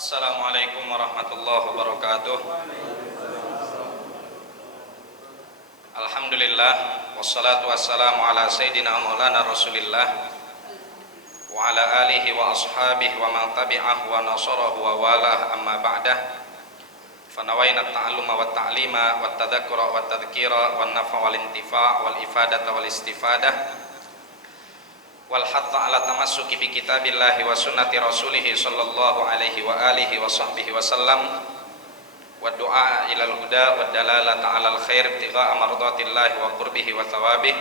Assalamualaikum warahmatullahi wabarakatuh. Alhamdulillah wassalatu wassalamu ala sayyidina maulana Rasulillah wa ala alihi wa ashabihi wa man tabi'ahu wa nasarahu wa walah, amma ba'dah. Fanawayna at-ta'alluma wa at-ta'lima wa at-tadhakkura wa at-tadhkira wa an-naf'a wal intifa' wal ifadata wal istifadah wal hatta ala tamassuki bi kitabillahi wa sunnati rasulih sallallahu alaihi wa alihi wa sahbihi wa sallam wa du'a ilal huda wa dalalata alal khair ibtigha'a mardatillahi wa qurbihi wa thawabih.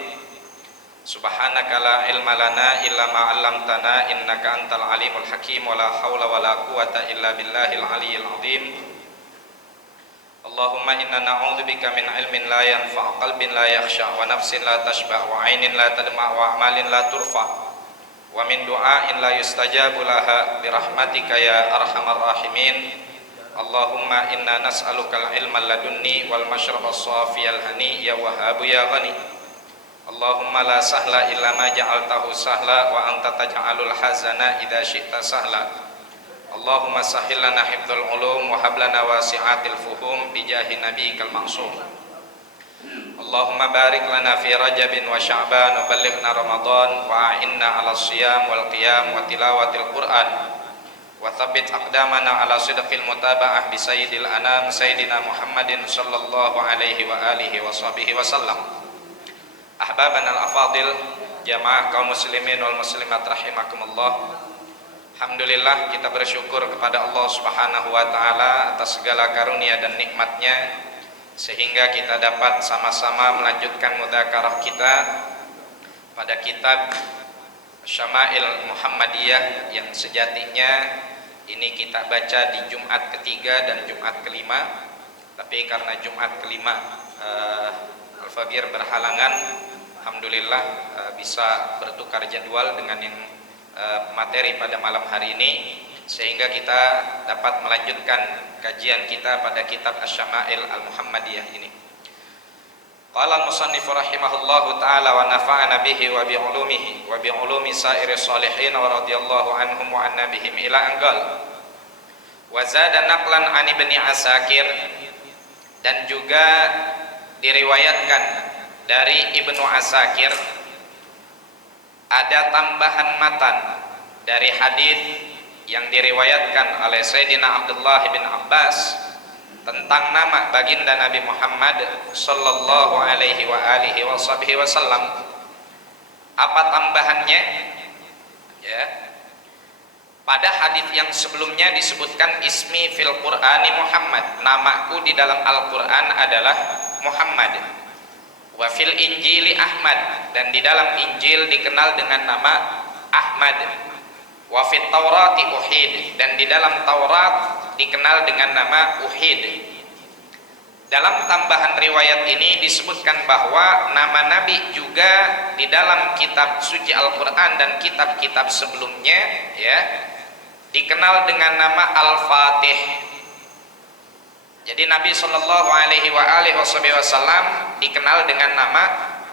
Subhanaka la ilma lana illa ma 'allamtana innaka antal alimul hakim wa la haula wa la quwwata illa billahil aliyyil azim. Allahumma inna na'udzubika min ilmin la yanfa', qalbin la yakhsha, wa nafsin la tashba', wa 'ainin la tadma', wa amalin la turfa', wa min du'ain la yustajabu laha birahmatika ya arhamar rahimin. Allahumma inna nas'alukal ilma ladunni wal mashrabas safiyal hani ya wahhabu ya ghani. Allahumma la sahla illa ma ja'altahu sahla wa anta taj'alul hazana idza syi'ta sahla. Allahumma sahhil lana hifdzul ulum wa hab lana wasi'atil fuhum bi jahi nabiyikal ma'sum. Allahumma barik lana fi Rajabin wa Sya'ban wa ballighna Ramadan wa a'inna 'ala siyam wal qiyam wa tilawatil Qur'an wa tsabbit aqdamana 'ala sidqil mutaba'ah bi sayyidil anam sayyidina Muhammadin sallallahu alaihi wa alihi wa sahbihi wa sallam. Ahbabana al-afadil, jamaah kaum muslimin wal muslimat rahimakumullah. Alhamdulillah, kita bersyukur kepada Allah Subhanahu wa taala atas segala karunia dan nikmatnya sehingga kita dapat sama-sama melanjutkan mudzakarah kita pada kitab Syama'il Muhammadiyah yang sejatinya ini kita baca di Jumat ketiga dan Jumat kelima, tapi karena Jumat kelima Al-Fagir berhalangan, alhamdulillah bisa bertukar jadwal dengan yang materi pada malam hari ini sehingga kita dapat melanjutkan kajian kita pada kitab Asy-Syama'il Al-Muhammadiyah ini. Qala al-musannif rahimahullahu taala wa nafa'ana bihi wa bi ulumihi wa bi ulumi sa'iris shalihin wa radhiyallahu anhum wa an nabihim ila anqal. Wa zada naqlan an Ibni Asakir, dan juga diriwayatkan dari Ibnu Asakir ada tambahan matan dari hadis yang diriwayatkan oleh Sayyidina Abdullah bin Abbas tentang nama baginda Nabi Muhammad sallallahu alaihi wa alihi wasallam. Apa tambahannya? Ya. Pada hadis yang sebelumnya disebutkan ismi fil Qur'ani Muhammad, namaku di dalam Al-Qur'an adalah Muhammad. Wa fil Injili Ahmad, dan di dalam Injil dikenal dengan nama Ahmad. Wa fit Taurati Uhid, dan di dalam Taurat dikenal dengan nama Uhid. Dalam tambahan riwayat ini disebutkan bahwa nama Nabi juga di dalam kitab suci Al-Qur'an dan kitab-kitab sebelumnya ya dikenal dengan nama Al-Fatih. Jadi Nabi sallallahu alaihi wa alihi wasallam dikenal dengan nama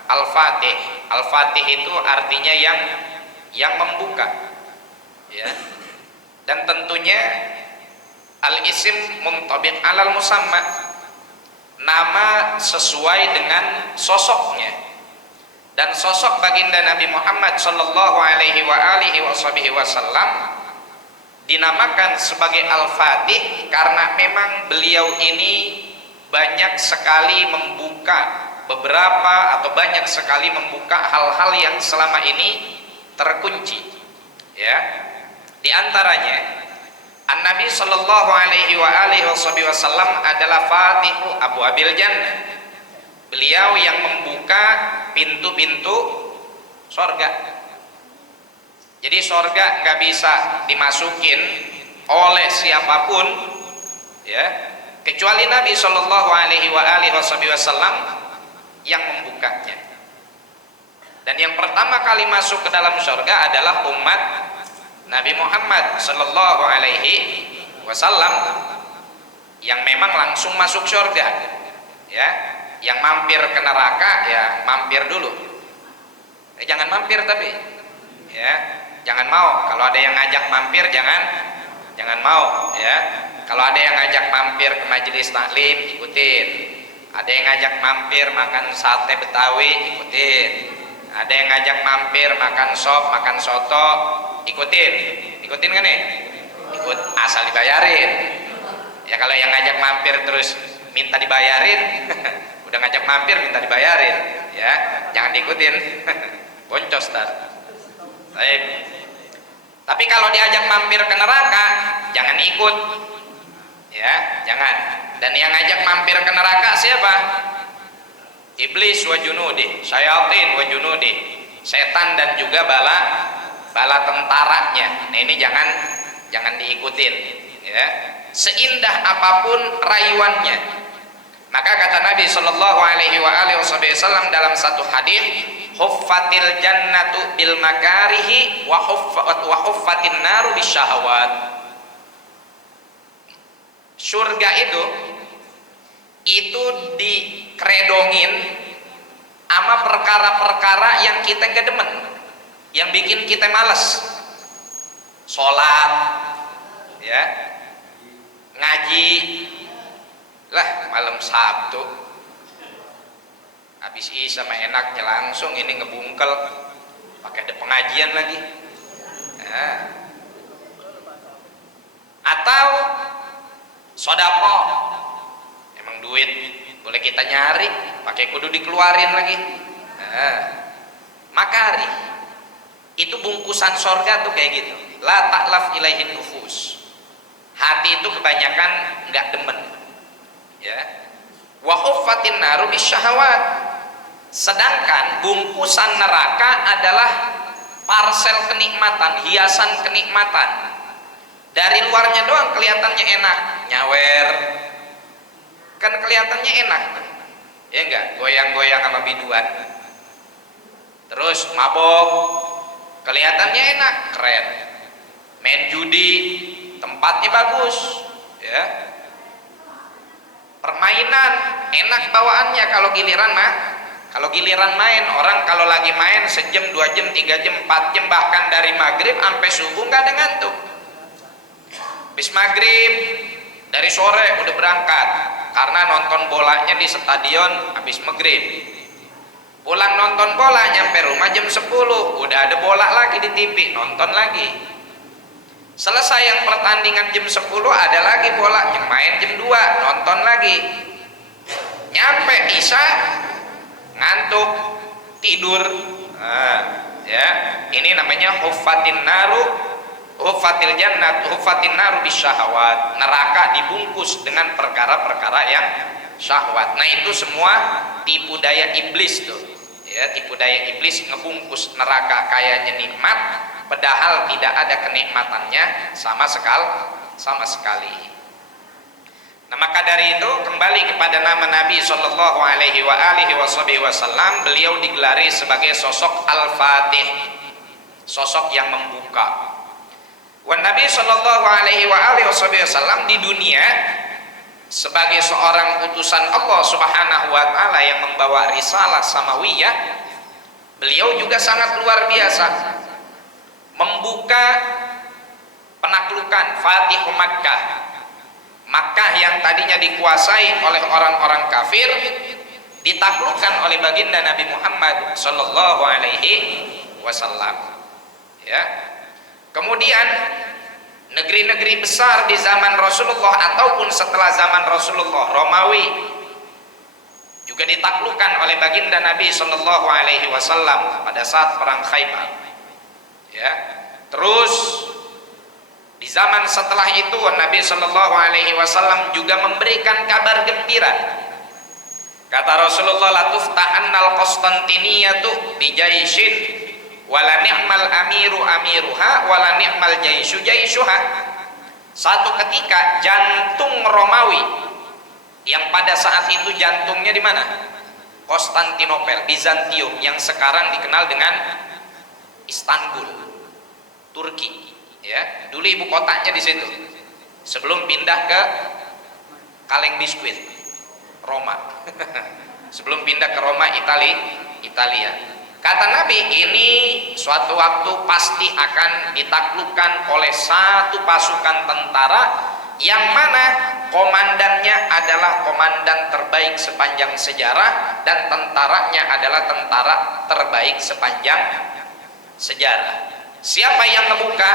Al-Fatih. Al-Fatih itu artinya yang membuka. Ya. Dan tentunya al-isim muntabiq alal musamma, nama sesuai dengan sosoknya. Dan sosok baginda Nabi Muhammad sallallahu alaihi wa alihi wasallam dinamakan sebagai Al-Fatih karena memang beliau ini banyak sekali membuka banyak sekali membuka hal-hal yang selama ini terkunci. Ya. Di antaranya An-Nabi sallallahu alaihi wa alihi wasallam adalah Fatihu Abwabil Jannah. Beliau yang membuka pintu-pintu surga. Jadi surga nggak bisa dimasukin oleh siapapun ya kecuali Nabi sallallahu alaihi wa alihi wasallam yang membukanya. Dan yang pertama kali masuk ke dalam surga adalah umat Nabi Muhammad sallallahu alaihi wasallam yang memang langsung masuk surga. Ya, yang mampir ke neraka ya mampir dulu. Jangan mampir tapi ya jangan mau, kalau ada yang ngajak mampir jangan jangan mau ya. Kalau ada yang ngajak mampir ke majelis taklim, ikutin. Ada yang ngajak mampir makan sate Betawi, ikutin. Ada yang ngajak mampir makan sop, makan soto, ikutin. Ikutin kan nih? Ikut asal dibayarin. Ya kalau yang ngajak mampir terus minta dibayarin, udah ngajak mampir minta dibayarin, ya jangan diikutin. Boncos tar. Tapi kalau diajak mampir ke neraka, jangan ikut. Ya, jangan. Dan yang ngajak mampir ke neraka siapa? Iblis wa junudi, syayatin wa junudi, setan dan juga bala tentaranya. Nah, ini jangan diikutin, ya. Seindah apapun rayuannya. Maka kata Nabi Shallallahu Alaihi Wasallam dalam satu hadis, huffatil jannatu bil makarihi wa huffatin naru bisyahawat. Surga itu dikredongin sama perkara-perkara yang kita gak demen, yang bikin kita males. Sholat, ya, ngaji, lah malam Sabtu habis isya mah enaknya langsung ini ngebungkel, pakai ada pengajian lagi. Nah. Atau sodako, emang duit boleh kita nyari, pakai kudu dikeluarin lagi. Nah, makari itu bungkusan sorga tuh kayak gitu. La ta'laf ilaihin nufus, hati itu kebanyakan nggak demen, ya. Wa huffatin naru bisyahawat, sedangkan bungkusan neraka adalah parsel kenikmatan, hiasan kenikmatan. Dari luarnya doang kelihatannya enak, nyawer, kan kelihatannya enak, ya enggak, goyang-goyang sama biduan, terus mabok, kelihatannya enak, keren, main judi, tempatnya bagus, ya, permainan enak bawaannya. Kalau giliran main, orang kalau lagi main sejam, 2 jam, 3 jam, 4 jam, bahkan dari maghrib sampai subuh nggak ada ngantuk. Habis maghrib dari sore udah berangkat karena nonton bolanya di stadion habis maghrib. Pulang nonton bola nyampe rumah jam 10, udah ada bola lagi di TV, nonton lagi. Selesai yang pertandingan jam 10 ada lagi bola, yang main jam 2, nonton lagi. Nyampe isya ngantuk, tidur. Nah, ya, ini namanya huffatin naru, huffatil jannat, huffatin naru bisyahawat. Neraka dibungkus dengan perkara-perkara yang syahwat. Nah, itu semua tipu daya iblis tuh. Ya, tipu daya iblis ngebungkus neraka kayaknya nikmat, padahal tidak ada kenikmatannya sama sekali. Nah, maka dari itu kembali kepada nama Nabi Shallallahu Alaihi Wasallam, beliau digelari sebagai sosok Al-Fatih, sosok yang membuka. Wan Nabi Shallallahu Alaihi Wasallam di dunia sebagai seorang utusan Allah Subhanahu Wa Taala yang membawa risalah samawiyah, beliau juga sangat luar biasa membuka penaklukan Fatih Makkah yang tadinya dikuasai oleh orang-orang kafir, ditaklukkan oleh baginda Nabi Muhammad Shallallahu Alaihi Wasallam. Ya. Kemudian negeri-negeri besar di zaman Rasulullah ataupun setelah zaman Rasulullah, Romawi juga ditaklukkan oleh baginda Nabi Shallallahu Alaihi Wasallam pada saat perang Khaybar. Ya, terus di zaman setelah itu Nabi Shallallahu Alaihi Wasallam juga memberikan kabar gembira. Kata Rasulullah, la tuftahannal Konstantiniyatu bi jaishin wala ni'mal amiru amiruha wala ni'mal jaishu jaishuha. Satu ketika jantung Romawi yang pada saat itu jantungnya di mana? Konstantinopel, Bizantium, yang sekarang dikenal dengan Istanbul, Turki. Ya, dulu ibu kotanya di situ. Sebelum pindah ke kaleng biskuit, Roma. Sebelum pindah ke Roma, Italia. Kata Nabi, ini suatu waktu pasti akan ditaklukkan oleh satu pasukan tentara yang mana komandannya adalah komandan terbaik sepanjang sejarah dan tentaranya adalah tentara terbaik sepanjang sejarah. Siapa yang ngebuka?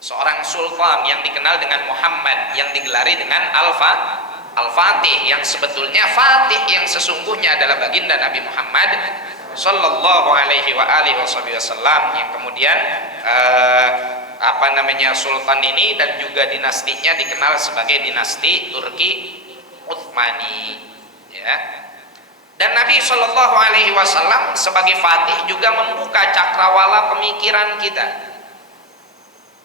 Seorang sultan yang dikenal dengan Muhammad, yang digelari dengan Al-Fatih, yang sebetulnya Fatih yang sesungguhnya adalah baginda Nabi Muhammad sallallahu alaihi wa alihi wasallam, yang kemudian sultan ini dan juga dinastinya dikenal sebagai dinasti Turki Utsmani, ya. Dan Nabi sallallahu alaihi wasallam sebagai Fatih juga membuka cakrawala pemikiran kita.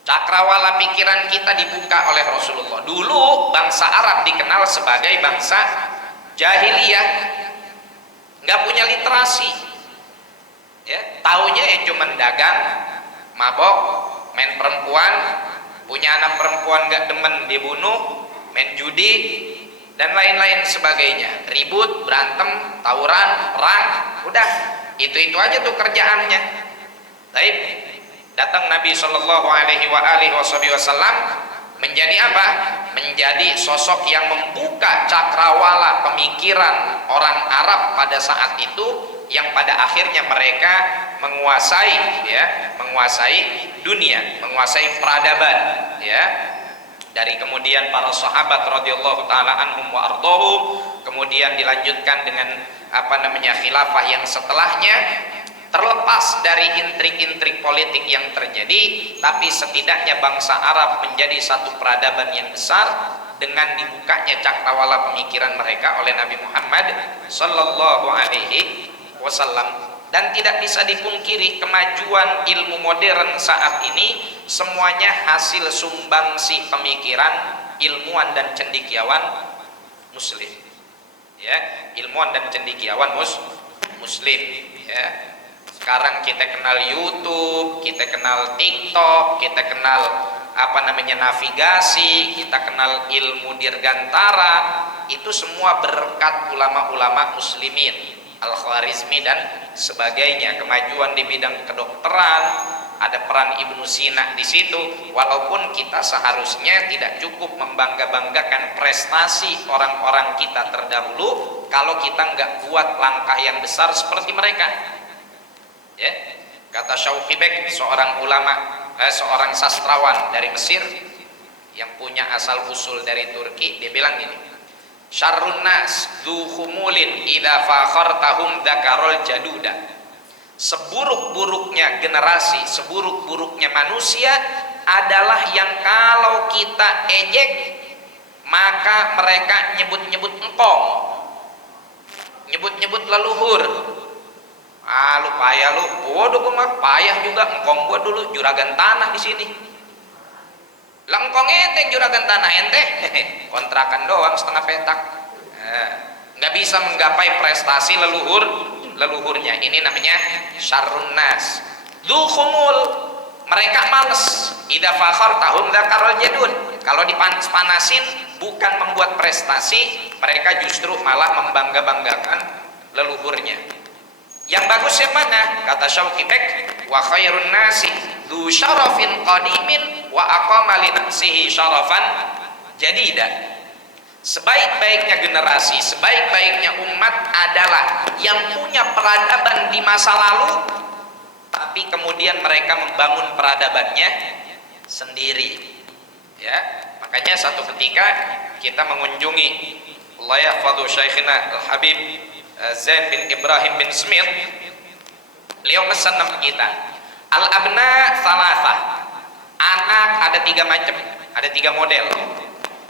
Cakrawala pikiran kita dibuka oleh Rasulullah. Dulu bangsa Arab dikenal sebagai bangsa jahiliyah, nggak punya literasi, ya, taunya ya cuma dagang, mabok, main perempuan, punya anak perempuan nggak demen dibunuh, main judi dan lain-lain sebagainya, ribut, berantem, tawuran, perang, udah itu aja tuh kerjaannya. Baik. Datang Nabi Shallallahu Alaihi Wasallam menjadi apa? Menjadi sosok yang membuka cakrawala pemikiran orang Arab pada saat itu, yang pada akhirnya mereka menguasai dunia, menguasai peradaban, ya. Dari kemudian para sahabat radhiyallahu taala anhum wa ardhahum, kemudian dilanjutkan dengan khilafah yang setelahnya. Terlepas dari intrik-intrik politik yang terjadi, tapi setidaknya bangsa Arab menjadi satu peradaban yang besar dengan dibukanya cakrawala pemikiran mereka oleh Nabi Muhammad sallallahu alaihi wasallam. Dan tidak bisa dipungkiri kemajuan ilmu modern saat ini semuanya hasil sumbangsi pemikiran ilmuwan dan cendekiawan muslim, ya, ilmuwan dan cendekiawan muslim, ya. Sekarang kita kenal YouTube, kita kenal TikTok, kita kenal navigasi, kita kenal ilmu dirgantara. Itu semua berkat ulama-ulama muslimin, Al-Khwarizmi dan sebagainya. Kemajuan di bidang kedokteran, ada peran Ibnu Sina di situ. Walaupun kita seharusnya tidak cukup membangga-banggakan prestasi orang-orang kita terdahulu kalau kita nggak buat langkah yang besar seperti mereka. Ya, kata Shauqi Bek, seorang seorang sastrawan dari Mesir yang punya asal usul dari Turki, dia bilang gini, syarrun nas dzu khumulin idza fakhartahum dzakarul jaduda. Seburuk-buruknya generasi, seburuk-buruknya manusia adalah yang kalau kita ejek maka mereka nyebut-nyebut engkong, nyebut-nyebut leluhur. Lu payah lu, waduh gue mah payah juga, engkong gue dulu juragan tanah di sini. Lah engkong ente juragan tanah ente, kontrakan doang setengah petak, nggak bisa menggapai prestasi leluhurnya. Ini namanya syarrun nas dzu khumul. Mereka males, idza fakhartahum dzakarul jadud. Kalau dipanas-panasin bukan membuat prestasi, mereka justru malah membangga-banggakan leluhurnya. Yang bagus yang mana? Kata Shauqi Bek, wa khairun nasi dzu syarafin qadimin wa aqama li nafsihi syarafan jadida. Sebaik-baiknya generasi, sebaik-baiknya umat adalah yang punya peradaban di masa lalu, tapi kemudian mereka membangun peradabannya sendiri, ya. Makanya satu ketika kita mengunjungi Allah yahfadhu Syekhina Al-Habib Zain bin Ibrahim bin Smith, beliau pesan nama kita, al-abna salasah, anak ada 3 macam, ada 3 model.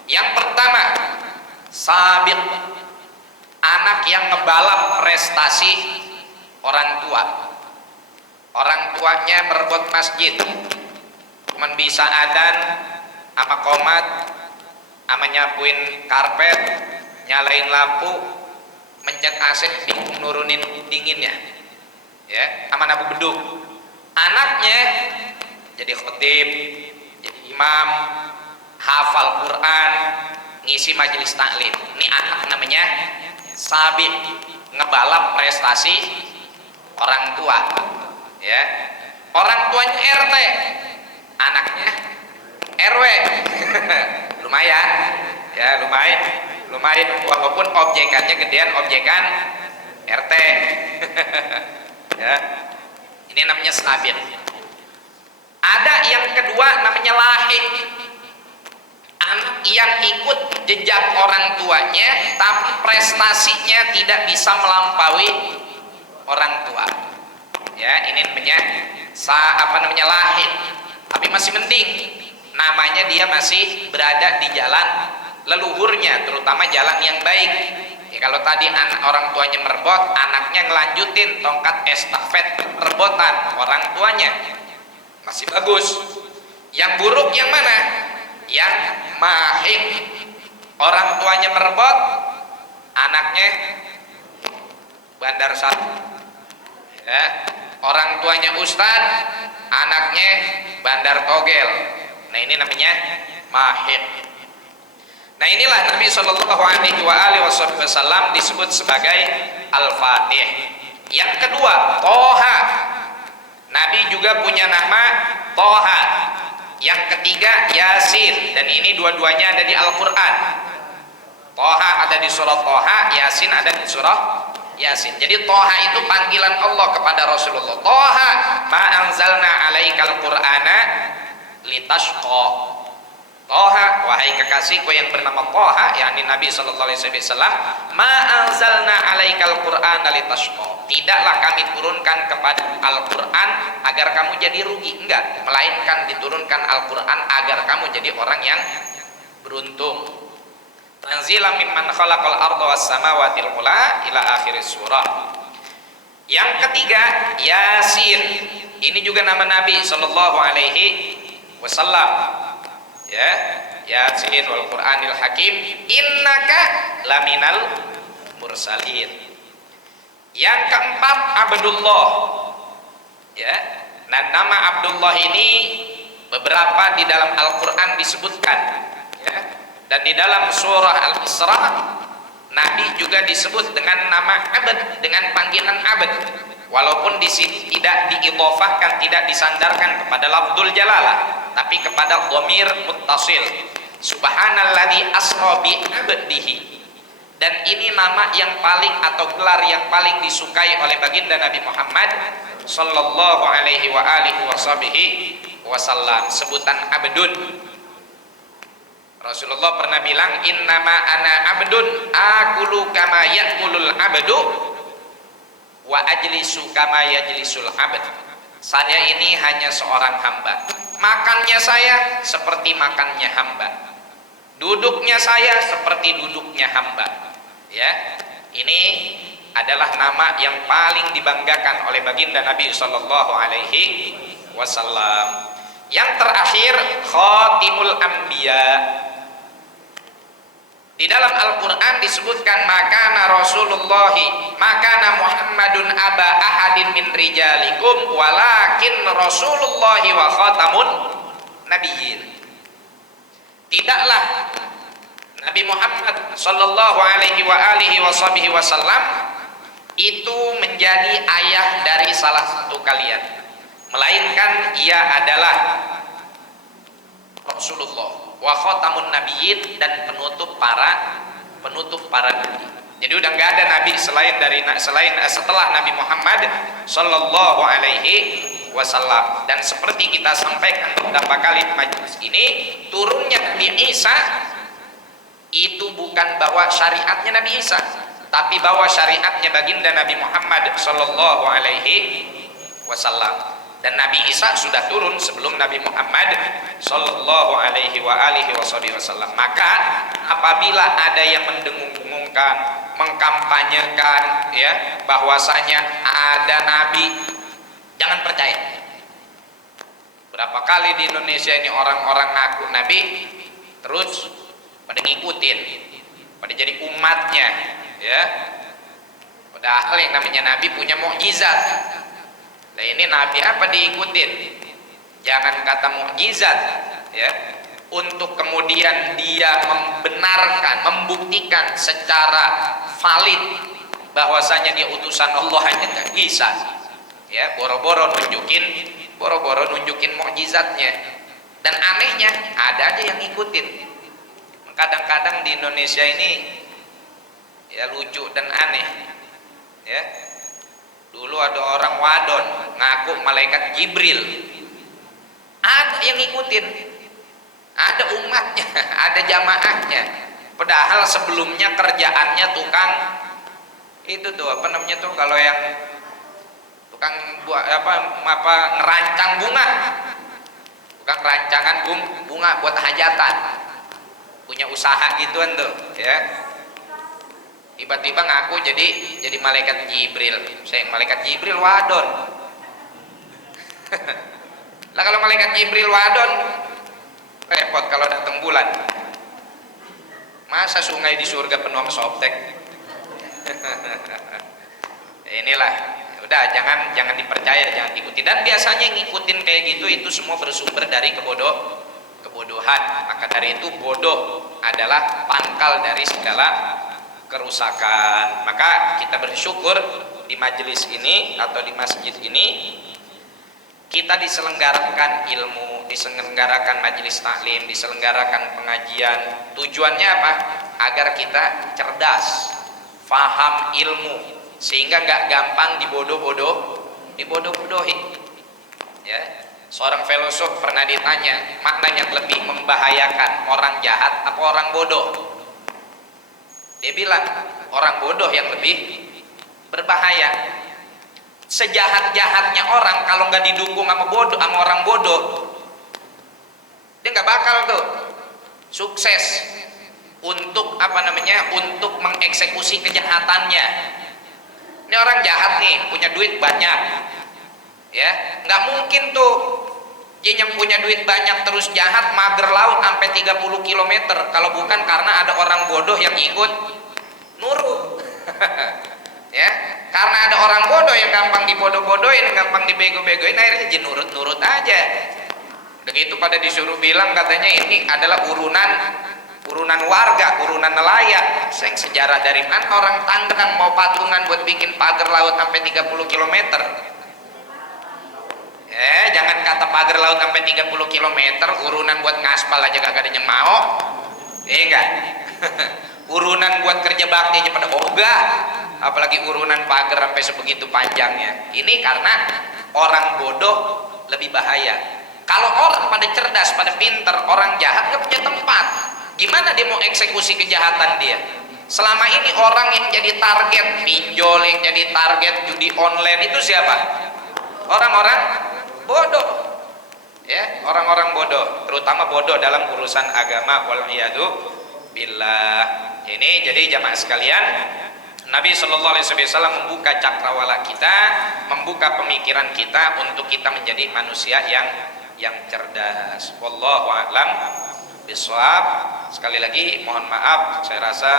Yang pertama, sabiq, anak yang ngebalap prestasi orang tua. Orang tuanya merebut masjid, cuman bisa adzan sama qomat, sama nyapuin karpet, nyalain lampu, mencet AC, bingung nurunin dinginnya, ya, sama nabu beduk. Anaknya jadi khotib, jadi imam, hafal Quran, ngisi majelis taklim. Ini anak namanya sabiq, ngebalap prestasi orang tua, ya. Orang tuanya RT, anaknya RW. Lumayan, ya, lumayan walaupun objekannya gedean objekan RT. Ya, ini namanya stabil. Ada yang kedua namanya lahik, anak yang ikut jejak orang tuanya tapi prestasinya tidak bisa melampaui orang tua. Ya, ini namanya lahik, tapi masih mending, namanya dia masih berada di jalan leluhurnya, terutama jalan yang baik. Ya, kalau tadi orang tuanya merebot, anaknya ngelanjutin tongkat estafet rebotan orang tuanya, masih bagus. Yang buruk yang mana? Yang mahik, orang tuanya merebot, anaknya bandar satu, ya. Orang tuanya ustad, anaknya bandar togel. Nah, ini namanya mahik. Nah, inilah Nabi Shallallahu Alaihi Wasallam disebut sebagai Al-Fatih. Yang kedua, Toha. Nabi juga punya nama Toha. Yang ketiga, Yasin. Dan ini dua-duanya ada di Al-Quran. Toha ada di surah Toha, Yasin ada di surah Yasin. Jadi Toha itu panggilan Allah kepada Rasulullah. Toha, ma anzalna alaikal qur'ana litashqa. Toha, wahai kekasihku yang bernama Toha, yakni Nabi Sallallahu Alaihi Wasallam, ma anzalna alaikal qur'ana litashqa. Tidaklah kami turunkan kepada Al-Quran agar kamu jadi rugi, enggak, melainkan diturunkan Al-Quran agar kamu jadi orang yang beruntung. Tanzilan mimman khalaqal arda was samawati ula ila akhir surah. Yang ketiga, Yasin. Ini juga nama Nabi Sallallahu Alaihi Wasallam. Ya, Yasin wal Qur'anil Hakim, innaka laminal mursalin. Yang keempat, Abdullah. Ya, nah, nama Abdullah ini beberapa di dalam Al-Quran disebutkan, ya. Dan di dalam surah Al-Isra, Nabi juga disebut dengan nama Abd, dengan panggilan Abd, walaupun di sini tidak diidhofahkan, tidak disandarkan kepada lafdzul jalalah, tapi kepada dhamir muttasil. Subhanalladzi asra bi abdihi. Dan ini nama yang paling atau gelar yang paling disukai oleh baginda Nabi Muhammad sallallahu alaihi wa alihi wasallam, sebutan abdun. Rasulullah pernah bilang, innama ana abdun akulu kama yakulul abdu wa ajlisu kama yajlisul abd. Saya ini hanya seorang hamba, makannya saya seperti makannya hamba, duduknya saya seperti duduknya hamba. Ya, ini adalah nama yang paling dibanggakan oleh baginda Nabi Sallallahu Alaihi Wasallam. Yang terakhir, Khatimul Anbiya. Di dalam Al-Quran disebutkan, makana Rasulullahi, makana Muhammadun aba ahadin min rijalikum walakin Rasulullahi wa khatamun nabiyyin. Tidaklah Nabi Muhammad sallallahu alaihi wa alihi wasallam itu menjadi ayah dari salah satu kalian, melainkan ia adalah Rasulullah wa khatamun nabiyyin, dan penutup para nabi. Jadi udah nggak ada nabi setelah Nabi Muhammad sallallahu alaihi wasallam. Dan seperti kita sampaikan beberapa kali di majelis ini, turunnya Nabi Isa itu bukan bawa syariatnya Nabi Isa, tapi bawa syariatnya baginda Nabi Muhammad sallallahu alaihi wasallam. Dan Nabi Isa sudah turun sebelum Nabi Muhammad sallallahu alaihi wasallam. Maka apabila ada yang mendengung-dengungkan, mengkampanyekan, ya, bahwasanya ada nabi, jangan percaya. Berapa kali di Indonesia ini orang-orang ngaku nabi, terus pada ngikutin, pada jadi umatnya, ya. Padahal yang namanya nabi punya mukjizat. Nah, ini nabi apa diikutin? Jangan kata mukjizat, ya, untuk kemudian dia membenarkan, membuktikan secara valid bahwasanya dia utusan Allah, hanya nggak bisa. Ya, boro-boro nunjukin mukjizatnya. Dan anehnya ada aja yang ngikutin. Kadang-kadang di Indonesia ini ya lucu dan aneh. Ya. Dulu ada orang wadon ngaku malaikat Jibril. Ada yang ngikutin. Ada umatnya, ada jamaahnya. Padahal sebelumnya kerjaannya tukang itu tuh apa namanya tuh kalau yang tukang buat apa ngerancang bunga, tukang rancangan bunga buat hajatan, punya usaha gituan tuh ya. Tiba-tiba ngaku jadi malaikat Jibril. Saya malaikat Jibril wadon. Lah kalau malaikat Jibril wadon repot kalau datang bulan. Masa sungai di surga penuh sama softtek? Inilah, udah jangan dipercaya, jangan diikuti. Dan biasanya ngikutin kayak gitu itu semua bersumber dari kebodohan. Maka dari itu bodoh adalah pangkal dari segala kerusakan. Maka kita bersyukur di majelis ini atau di masjid ini kita diselenggarakan ilmu, diselenggarakan majelis taklim, diselenggarakan pengajian. Tujuannya apa? Agar kita cerdas, faham ilmu, sehingga nggak gampang dibodoh-bodohi. Ya, seorang filosof pernah ditanya, makna yang lebih membahayakan orang jahat apa orang bodoh? Dia bilang orang bodoh yang lebih berbahaya. Sejahat-jahatnya orang kalau nggak didukung sama orang bodoh, dia nggak bakal tuh sukses untuk untuk mengeksekusi kejahatannya. Ini orang jahat nih, punya duit banyak, ya nggak mungkin tuh dia yang punya duit banyak terus jahat mager laut sampai 30 km kalau bukan karena ada orang bodoh yang ikut nurut. Ya, karena ada orang bodoh yang gampang dibodoh-bodohin, gampang dibego-begoin, akhirnya jadi nurut-nurut aja. Begitu pada disuruh bilang katanya ini adalah urunan warga, urunan nelayan. Sejarah dari mana orang Tangerang mau patungan buat bikin pagar laut sampai 30 km? Jangan kata pagar laut sampai 30 km, urunan buat ngaspal aja kagak ada yang mau. Enggak. Urunan buat kerja bakti aja pada ogah, apalagi urunan pagar sampai sebegitu panjangnya. Ini karena orang bodoh lebih bahaya. Kalau orang pada cerdas, pada pinter, orang jahat nggak punya tempat. Gimana dia mau eksekusi kejahatan dia? Selama ini orang yang jadi target pinjol, yang jadi target judi online itu siapa? Orang-orang bodoh. Ya, orang-orang bodoh, terutama bodoh dalam urusan agama. Waliyadu billah. Ini jadi jamaah sekalian, Nabi Shallallahu Alaihi Wasallam membuka cakrawala kita, membuka pemikiran kita untuk kita menjadi manusia yang cerdas. Wallahu a'lam bishawab. Sekali lagi mohon maaf, saya rasa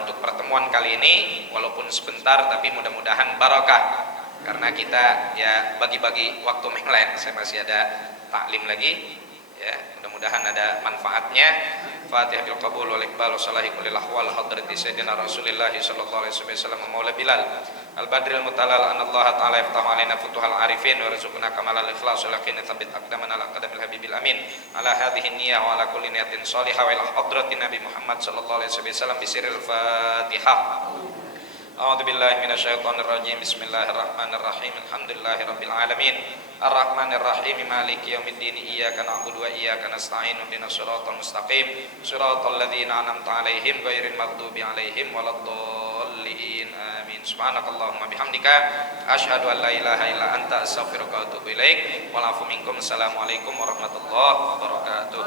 untuk pertemuan kali ini walaupun sebentar tapi mudah-mudahan barokah, karena kita ya bagi-bagi waktu lain. Saya masih ada taklim lagi, ya mudah-mudahan ada manfaatnya. Fatihah bil qabul wal iqbal wa salahi kulli ahwal hadrati sayyidina Rasulillah sallallahu alaihi wasallam maula Bilal al badril mutalal anallahu ta'ala yaftahu alaina futuhal arifin wa rizquna kamalal ikhlas wa lakin thabbit aqdamana ala qadamil habibil amin ala hadhihi niyyah wa ala kulli niyatin salihah wa ila hadrati nabi Muhammad sallallahu alaihi wasallam bisiril Fatihah. A'udzu billahi minasyaitonir rajim. Bismillahirrahmanirrahim. Alhamdulillahirabbil alamin. Arrahmanir rahim. Maliki yaumiddin. Iyyaka na'budu wa iyyaka nasta'in. Ihdinas siratal mustaqim. Siratal ladzina an'amta 'alaihim ghairil maghdubi 'alaihim waladdallin. Amin. Subhanakallahumma bihamdika asyhadu an la ilaha illa anta astaghfiruka wa atubu ilaik. Wal 'afu minkum. Assalamualaikum warahmatullahi wabarakatuh.